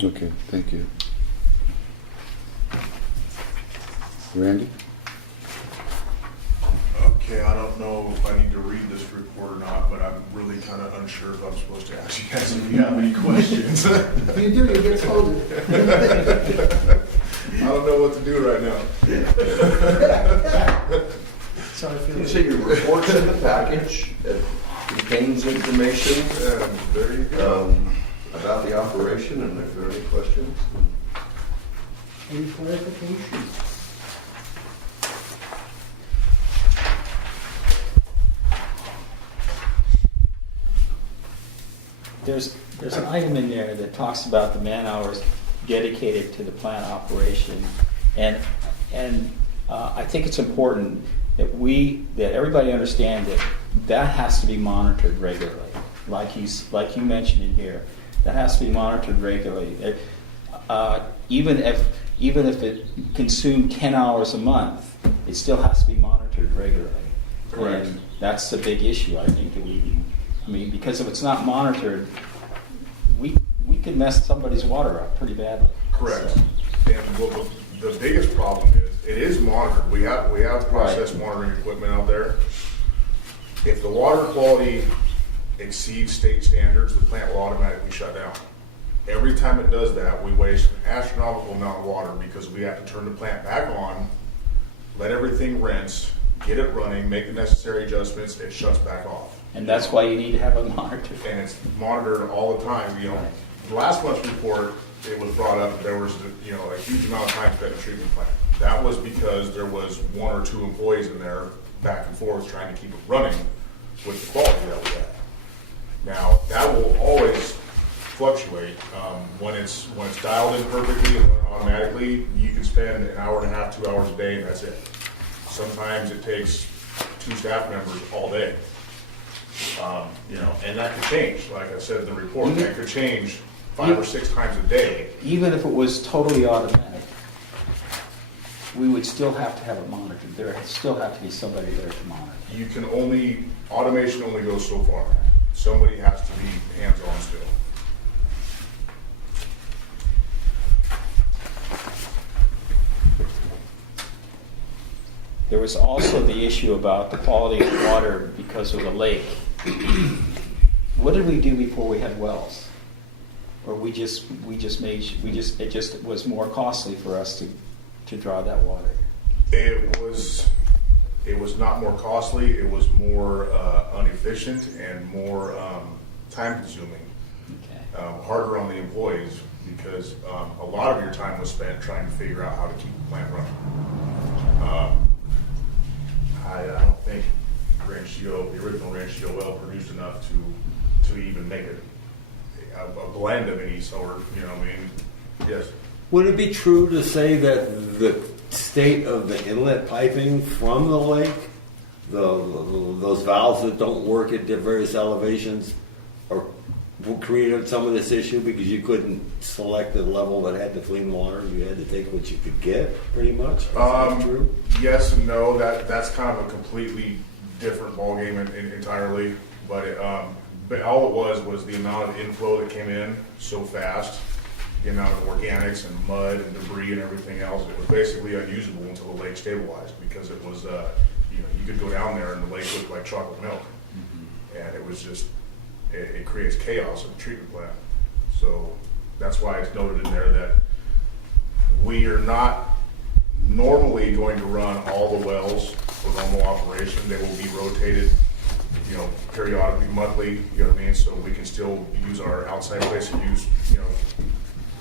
Okay, thank you. Randy? Okay, I don't know if I need to read this report or not, but I'm really kind of unsure if I'm supposed to ask you guys if you have any questions. If you do, you get scolded. I don't know what to do right now. So I feel. You see your reports in the package. It contains information There you go. about the operation, and if there are any questions. Any clarification? There's an item in there that talks about the man hours dedicated to the plant operation, and I think it's important that everybody understand that has to be monitored regularly, like you mentioned in here. That has to be monitored regularly. Even if it consumed 10 hours a month, it still has to be monitored regularly. Correct. And that's the big issue, I think, because if it's not monitored, we could mess somebody's water up pretty badly. Correct. So, And well, the biggest problem is it is monitored. We have process monitoring equipment out there. If the water quality exceeds state standards, the plant will automatically shut down. Every time it does that, we waste an astronomical amount of water because we have to turn the plant back on, let everything rinse, get it running, make the necessary adjustments, it shuts back off. and that's why you need to have it monitored. And it's monitored all the time. Last month's report, it was brought up that there was a huge amount of time spent in the treatment plant. That was because there was one or two employees in there back and forth trying to keep it running with the quality that we had. Now, that will always fluctuate. When it's dialed in perfectly and run automatically, you can spend an hour and a half, 2 hours a day, and that's it. Sometimes it takes 2 staff members all day. And that could change. Like I said in the report, that could change 5 or 6 times a day. Even if it was totally automatic, we would still have to have it monitored. There would still have to be somebody there to monitor. Automation only goes so far. Somebody has to be hands-on still. There was also the issue about the quality of water because of the lake. What did we do before we had wells? Or it just was more costly for us to draw that water. It was not more costly. It was more inefficient and more time-consuming. Okay. Harder on the employees because a lot of your time was spent trying to figure out how to keep the plant running. I don't think the original Ranchillo well produced enough to even make a blend of any sort. Yes. Would it be true to say that the state of the inlet piping from the lake, those valves that don't work at the various elevations, created some of this issue because you couldn't select the level that had the clean water? You had to take what you could get, pretty much. Is that true? Yes and no. That's kind of a completely different ballgame entirely. But all it was the amount of inflow that came in so fast, the amount of organics and mud and debris and everything else. It was basically unusable until the lake stabilized because it was, you could go down there and the lake looked like chocolate milk. Mm-hmm. And it was just, it creates chaos at the treatment plant. So that's why it's noted in there that we are not normally going to run all the wells for normal operation. They will be rotated, periodically, monthly, so we can still use our outside place of use,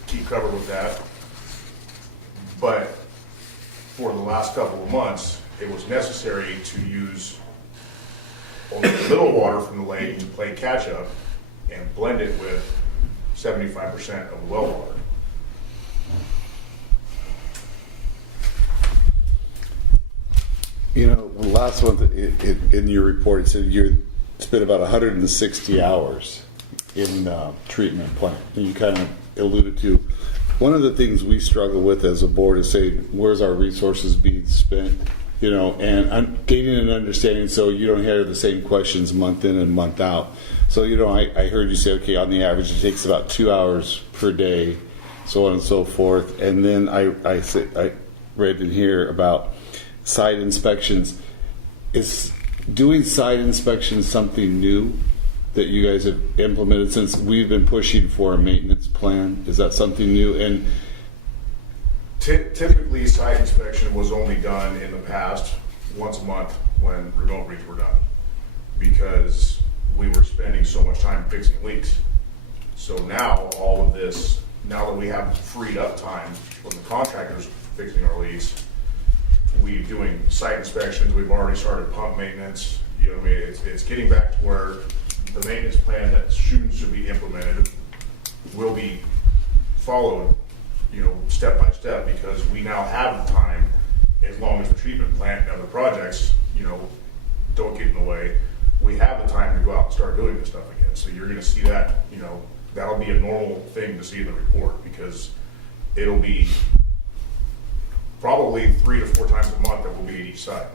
keep covered with that. But for the last couple of months, it was necessary to use only a little water from the lake to play catch up and blend it with 75% of the well water. Last month in your report, it said you spent about 160 hours in treatment plant. And you kind of alluded to one of the things we struggle with as a board is saying, where's our resources being spent? And gaining an understanding so you don't hear the same questions month in and month out. So, I heard you say, okay, on the average, it takes about 2 hours per day so on and so forth. And then I read in here about site inspections. Is doing site inspections something new that you guys have implemented since we've been pushing for a maintenance plan? Is that something new? And Typically, site inspection was only done in the past once a month when remote reads were done, because we were spending so much time fixing leaks. So now, all of this, now that we have freed up time from the contractors fixing our leaks, we're doing site inspections, we've already started pump maintenance. You know what I mean? It's getting back to where the maintenance plan that should be implemented will be followed, you know, step by step, because we now have the time, as long as the treatment plant and other projects, you know, don't get in the way, we have the time to go out and start doing this stuff again. So you're gonna see that, you know, that'll be a normal thing to see in the report, because it'll be probably 3 to 4 times a month that we'll be at each site.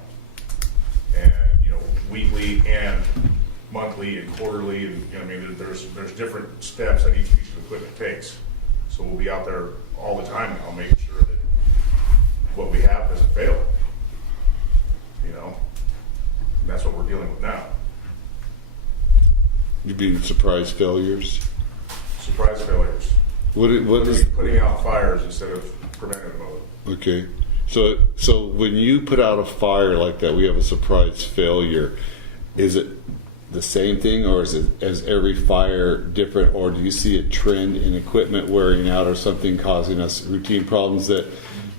And, you know, weekly and monthly and quarterly, and, you know, I mean, there's different steps that each piece of equipment takes. So we'll be out there all the time now, making sure that what we have doesn't fail. You know, and that's what we're dealing with now. you being surprise failures? Surprise failures. What is Putting out fires instead of preventing them. okay? So when you put out a fire like that, we have a surprise failure. Is it the same thing, or is every fire different, or do you see a trend in equipment wearing out or something causing us routine problems that?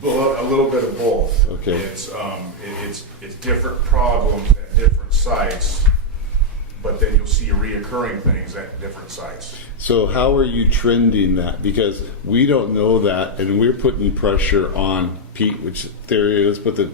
Well, a little bit of both. Okay. It's different problems at different sites, but then you'll see reoccurring things at different sites. So how are you trending that? Because we don't know that, and we're putting pressure on Pete, which there is, but the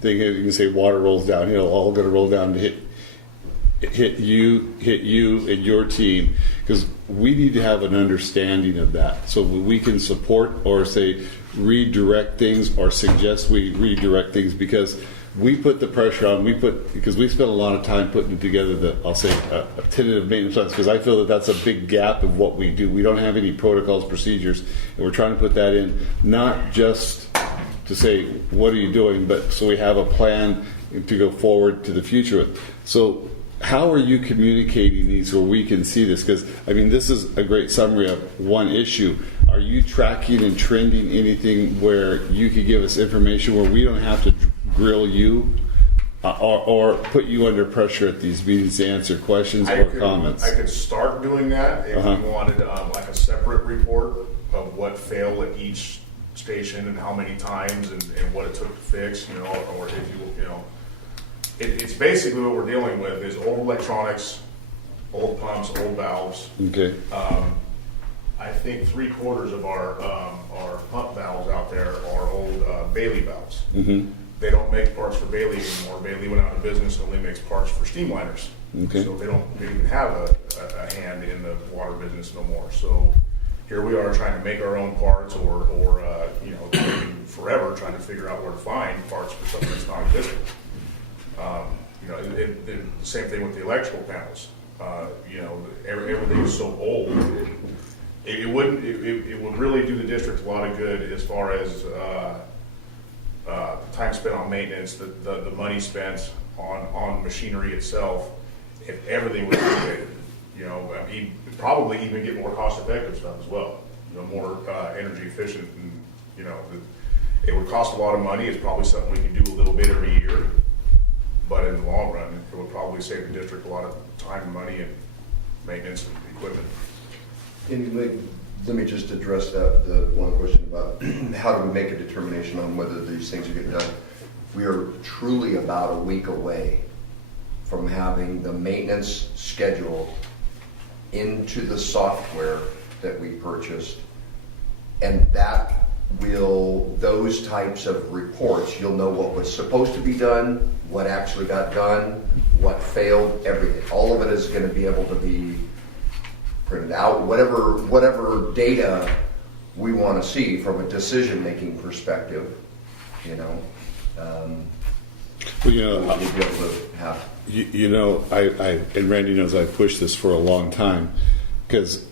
thing is, you can say water rolls downhill, all going to roll down to hit you and your team, because we need to have an understanding of that so we can support or say redirect things or suggest we redirect things, because we put the pressure on, because we spent a lot of time putting together I'll say a tentative maintenance plan, because I feel that that's a big gap of what we do. We don't have any protocols, procedures, and we're trying to put that in, not just to say, what are you doing, but so we have a plan to go forward to the future with. So how are you communicating these where we can see this? Because, I mean, this is a great summary of one issue. Are you tracking and trending anything where you could give us information where we don't have to grill you or put you under pressure at these meetings to answer questions or comments? I could start doing that if we wanted like a separate report of what failed at each station and how many times and what it took to fix, you know, or if you know. It's basically what we're dealing with is old electronics, old pumps, old valves. Okay. I think 3/4 of our pump valves out there are old Bailey valves. Mm-hmm. They don't make parts for Bailey anymore. Bailey went out of business and only makes parts for steamliners. Okay. So they don't even have a hand in the water business no more. So here we are trying to make our own parts, or you know, taking forever trying to figure out where to find parts for something that's non-existent. You know, the same thing with the electrical panels. You know, everything is so old. It would really do the district a lot of good as far as time spent on maintenance, the money spent on machinery itself. If everything was updated, you know, he'd probably even get more cost-effective stuff as well. You know, more energy efficient, and you know, it would cost a lot of money. It's probably something we can do a little bit every year. But in the long run, it would probably save the district a lot of time and money and maintenance and equipment. And let me just address the one question about how do we make a determination on whether these things are getting done. We are truly about a week away from having the maintenance schedule into the software that we purchased, and that will, those types of reports, you'll know what was supposed to be done, what actually got done, what failed, everything. All of it is going to be able to be printed out, whatever data we want to see from a decision-making perspective, you know. Well, you know, we'll be able to have. You know, I and Randy knows I've pushed this for a long time, because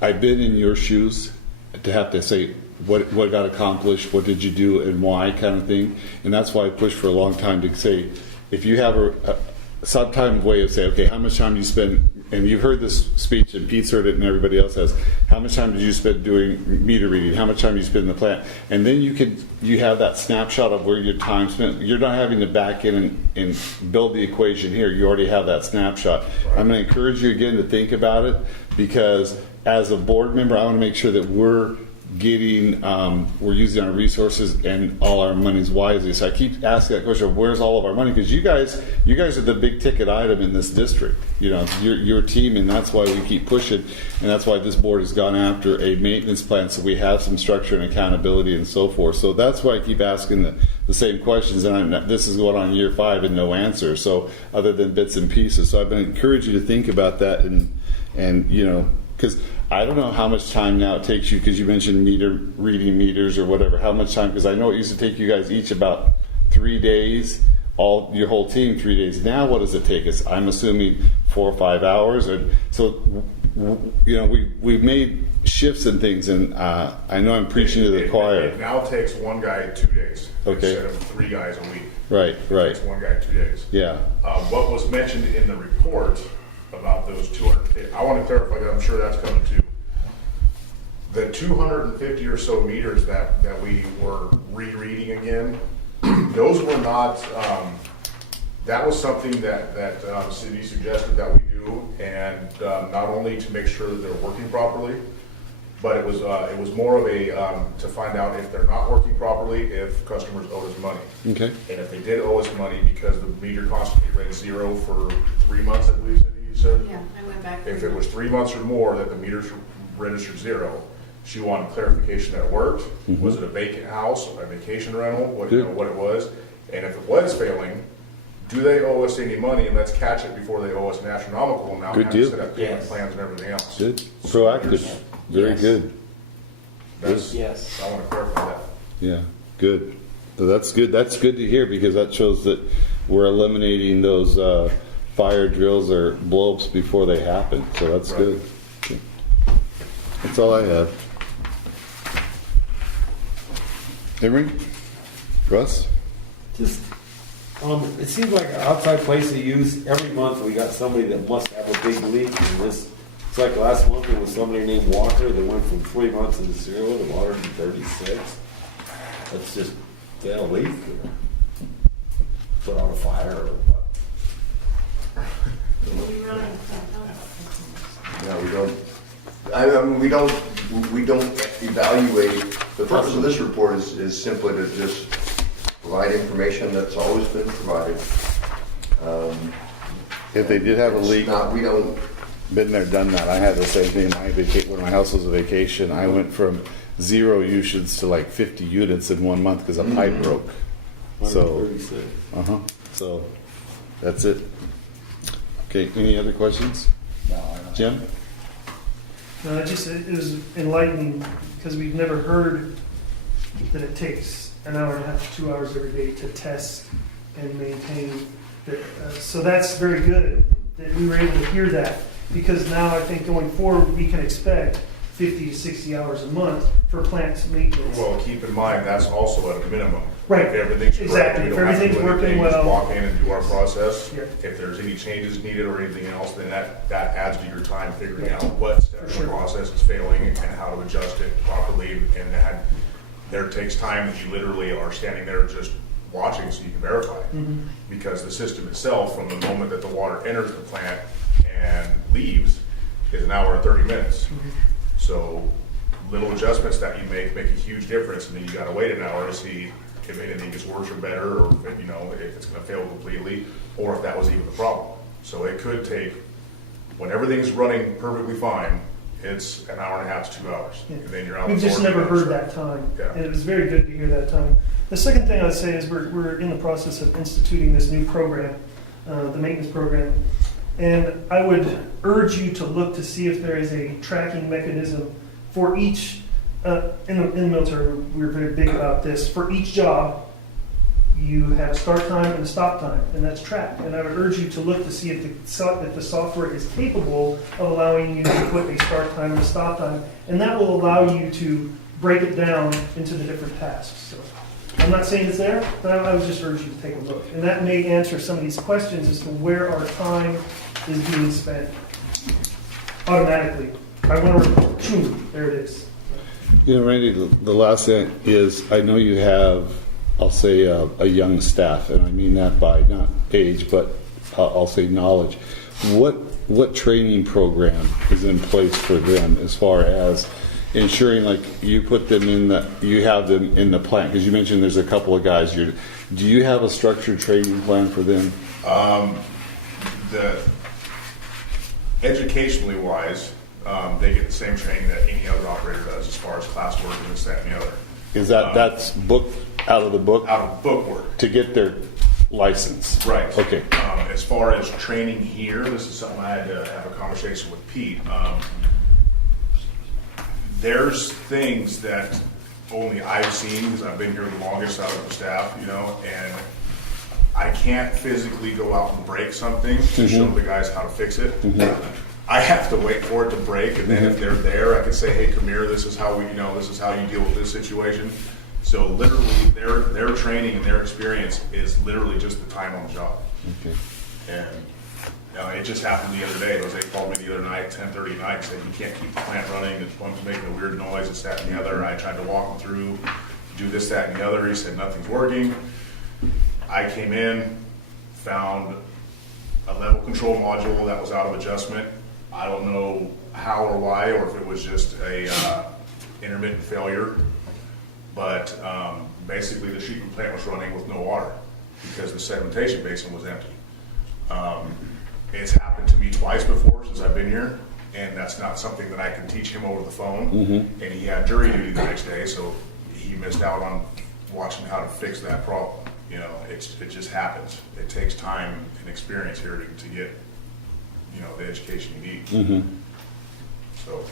I've been in your shoes, to have to say what got accomplished, what did you do, and why, kind of thing. And that's why I pushed for a long time to say, if you have a sometime way of saying, okay, how much time do you spend? And you've heard this speech, and Pete's heard it, and everybody else has. How much time did you spend doing meter reading? How much time do you spend in the plant? And then you have that snapshot of where your time spent. You're not having to back in and build the equation here. You already have that snapshot. I'm going to encourage you again to think about it, because as a board member, I want to make sure that we're using our resources and all our monies wisely. So I keep asking that question of where's all of our money? Because you guys are the big ticket item in this district. You know, your team, and that's why we keep pushing, and that's why this board has gone after a maintenance plan, so we have some structure and accountability and so forth. So that's why I keep asking the same questions, and this is going on year 5 and no answer. So other than bits and pieces, so I've been encouraging you to think about that, and you know, because I don't know how much time now it takes you, because you mentioned reading meters or whatever, how much time, because I know it used to take you guys each about 3 days, your whole team 3 days. Now what does it take us? I'm assuming 4 or 5 hours. And so, you know, we've made shifts and things, and I know I'm preaching to the choir. It now takes one guy 2 days instead of 3 guys a week. Right. It takes one guy 2 days. Yeah. What was mentioned in the report about those 250, I want to clarify that, I'm sure that's coming too. The 250 or so meters that we were rereading again, those were not, that was something that the city suggested that we do, and not only to make sure that they're working properly, but it was more of a, to find out if they're not working properly, if customers owe us money. Okay. And if they did owe us money because the meter constantly read 0 for 3 months, I believe you said? Yeah, I went back. If it was 3 months or more that the meters registered 0, she wanted clarification that it worked. Mm-hmm. Was it a vacant house, a vacation rental, what it was? And if it was failing, do they owe us any money? And let's catch it before they owe us an astronomical amount. Good and deal. set up payment Yes. plans and everything else. Good. Proactive. Very Yes. good. Yes. I want to clarify that. Yeah. Good. So that's good. That's good to hear, because that shows that we're eliminating those fire drills or blow-ups before they happen. So that's Right. good. Okay. That's all I have. Emery? Russ? Just, it seems like an outside place of use. Every month we got somebody that must have a big leak. And this, it's like last month there was somebody named Walker that went from 3 months to 0 to water to 36. That's just, they had a leak or put out a fire or what. No, we don't. I mean, we don't evaluate. The purpose of this report is simply to just provide information that's always been provided. If they did have a It's leak, not, we don't. been there, done that. I had the same thing when my house was a vacation. I went from 0 usage to like 50 units in 1 month because a pipe broke. So, 136. so that's it. Okay, any other questions? No, Jim? No, it was enlightening, because we've never heard that it takes an hour and a half to 2 hours every day to test and maintain. So that's very good that we were able to hear that, because now I think going forward we can expect 50 to 60 hours a month for plant maintenance. Well, keep in mind, that's also at a minimum. Right. If everything's correct, Exactly. we If don't have to everything's do anything, working just well. walk in and do our process. Yeah. If there's any changes needed or anything else, then that adds to your time figuring Yeah. out what step of For the sure. process is failing and how to adjust it properly. And there takes time that you literally are standing there just watching so you can verify. Mhm. Because the system itself, from the moment that the water enters the plant and leaves, is an hour and 30 minutes. So little adjustments that you make a huge difference, and then you gotta wait an hour to see if anything gets worse or better, or if it's gonna fail completely, or if that was even the problem. So it could take, when everything's running perfectly fine, it's an hour and a half to 2 hours. Yeah. And then you're out. We've just for never 40 heard minutes. that time, Yeah. and it was very good to hear that time. The second thing I'd say is we're in the process of instituting this new program, the maintenance program, and I would urge you to look to see if there is a tracking mechanism for each, in the military, we're very big about this, for each job, you have a start time and a stop time, and that's tracked. And I would urge you to look to see if the software is capable of allowing you to put a start time and a stop time, and that will allow you to break it down into the different tasks. So I'm not saying it's there, but I would just urge you to take a look. And that may answer some of these questions as to where our time is being spent automatically. I want to report, boom, there it is. You know, Randy, the last thing is, I know you have, I'll say, a young staff, and I mean that by not age, but I'll say knowledge. What training program is in place for them as far as ensuring, like, you put them you have them in the plant? Because you mentioned there's a couple of guys. Do you have a structured training plan for them? The educationally wise, they get the same training that any other operator does as far as classwork and this, that, and the other. Is that's booked out of the book? Out of book work. To get their license? Right. Okay. As far as training here, this is something I had to have a conversation with Pete. There's things that only I've seen, because I've been here the longest out of the staff, you know, and I can't physically go out and break something to show the guys how to fix it. I have to wait for it to break, and then if they're there, I can say, hey, come here, this is how this is how you deal with this situation. So literally, their training and their experience is literally just the time on the job. Okay. And it just happened the other day. They called me the other night, 10:30 at night, and said, you can't keep the plant running. The pump's making a weird noise, this, that, and the other. I tried to walk him through, do this, that, and the other. He said, nothing's working. I came in, found a level control module that was out of adjustment. I don't know how or why, or if it was just a intermittent failure, but basically the treatment plant was running with no water because the sedimentation basin was empty. It's happened to me twice before since I've been here, and that's not something that I can teach him over the phone. And he had jury duty the next day, so he missed out on watching how to fix that problem. You know, it just happens. It takes time and experience here to get, the education you need. So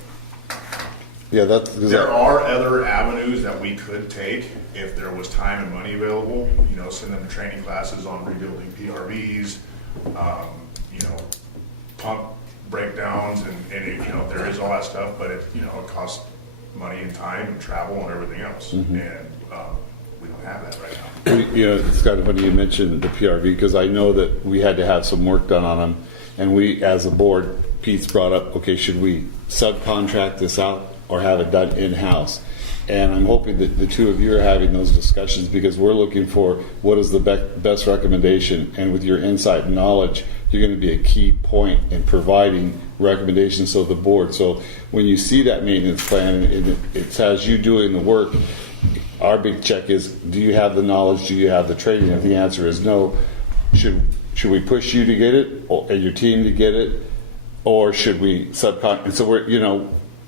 Yeah, there are other avenues that we could take if there was time and money available. Send them to training classes on rebuilding PRVs, pump breakdowns, and there is all that stuff, but it costs money and time and travel and everything else, and we don't have that right now. It's kind of funny you mentioned the PRV, because I know that we had to have some work done on them, and we, as a board, Pete's brought up, okay, should we subcontract this out or have it done in-house? And I'm hoping that the two of you are having those discussions, because we're looking for what is the best recommendation, and with your insight and knowledge, you're going to be a key point in providing recommendations to the board. So when you see that maintenance plan and it has you doing the work, our big check is, do you have the knowledge, do you have the training? If the answer is no, should we push you to get it, and your team to get it, or should we subcontract? So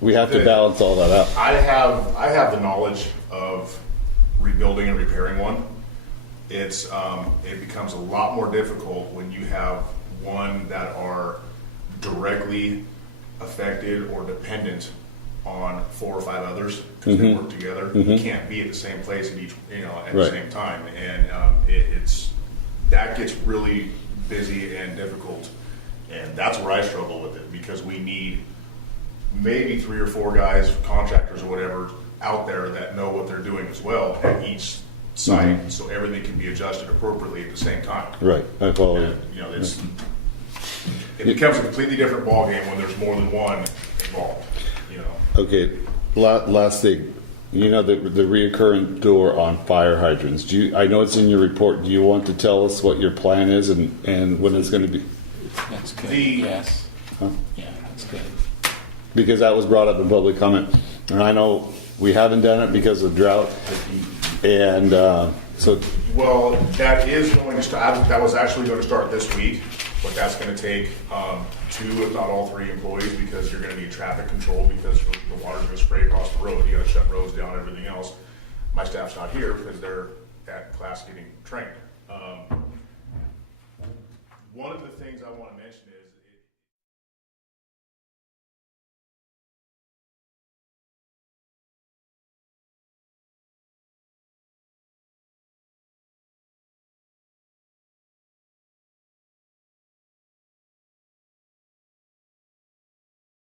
we have to balance all that out. I have the knowledge of rebuilding and repairing one. It becomes a lot more difficult when you have one that are directly affected or dependent on 4 or 5 others, because they work together. You can't be at the same place at the same time, and that gets really busy and difficult, and that's where I struggle with it, because we need maybe 3 or 4 guys, contractors or whatever, out there that know what they're doing as well at each site, so everything can be adjusted appropriately at the same time. Right, I follow you. It becomes a completely different ballgame when there's more than one involved. Okay, last thing. The reoccurring door on fire hydrants. I know it's in your report. Do you want to tell us what your plan is and when it's going to be? That's good. Yes. Huh? Yeah, that's good. Because that was brought up in public comment, and I know we haven't done it because of drought, and so. Well, that is going to start. That was actually going to start this week, but that's going to take 2, if not all 3 employees, because you're going to need traffic control, because the water's going to spray across the road. You got to shut roads down, everything else. My staff's not here because they're at class getting trained.